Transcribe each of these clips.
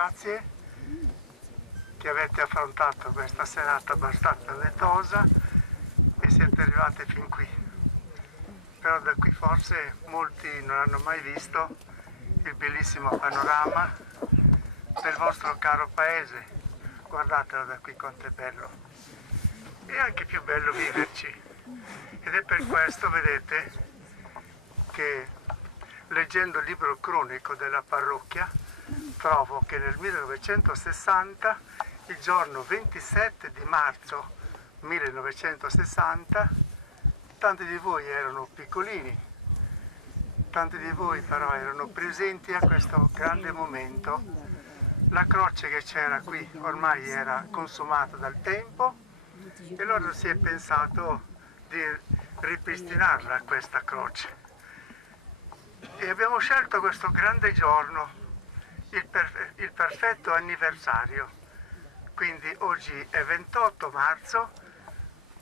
grazie che avete affrontato questa serata abbastanza ventosa e siete arrivati fin qui. Però da qui forse molti non hanno mai visto il bellissimo panorama del vostro caro paese. Guardatelo da qui quanto è bello. È anche più bello viverci. Ed è per questo, vedete, che leggendo il libro cronico della parrocchia trovo che nel 1960, il giorno 27 di marzo 1960, tanti di voi erano piccolini, tanti di voi però erano presenti a questo grande momento. La croce che c'era qui ormai era consumata dal tempo e allora si è pensato di ripristinarla questa croce. E abbiamo scelto questo grande giorno, il perfetto anniversario. Quindi oggi è 28 marzo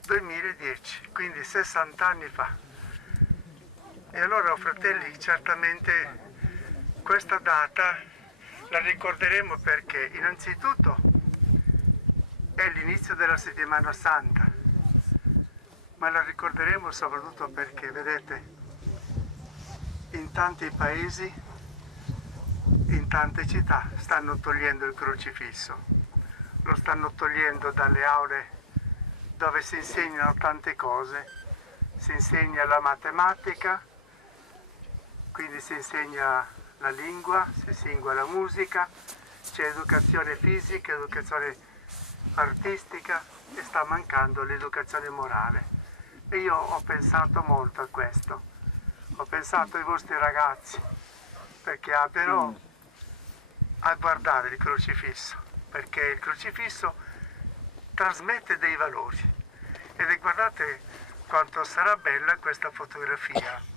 2010, quindi 60 anni fa. E allora, fratelli, certamente questa data la ricorderemo perché innanzitutto è l'inizio della settimana santa, ma la ricorderemo soprattutto perché, vedete, in tanti paesi, in tante città stanno togliendo il crocifisso, lo stanno togliendo dalle aule dove si insegnano tante cose, si insegna la matematica, quindi si insegna la lingua, si insegna la musica, c'è educazione fisica, educazione artistica e sta mancando l'educazione morale. E io ho pensato molto a questo, ho pensato ai vostri ragazzi perché abbiano a guardare il crocifisso, perché il crocifisso trasmette dei valori. Ed guardate quanto sarà bella questa fotografia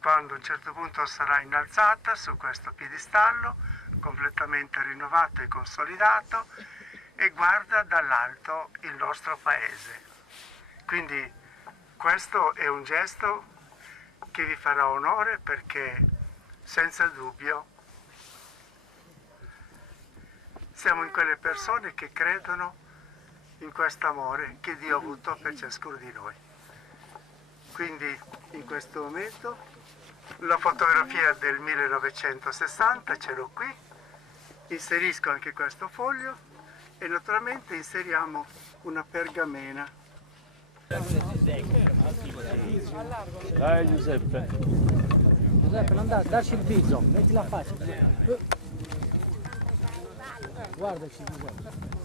quando a un certo punto sarà innalzata su questo piedistallo completamente rinnovato e consolidato e guarda dall'alto il nostro paese. Quindi questo è un gesto che vi farà onore perché senza dubbio siamo in quelle persone che credono in questo amore che Dio ha avuto per ciascuno di noi. Quindi in questo momento la fotografia del 1960 ce l'ho qui, inserisco anche questo foglio e naturalmente inseriamo una pergamena. Dai Giuseppe. Giuseppe, non darci il pizzo, metti la faccia. Guardaci, Giuseppe.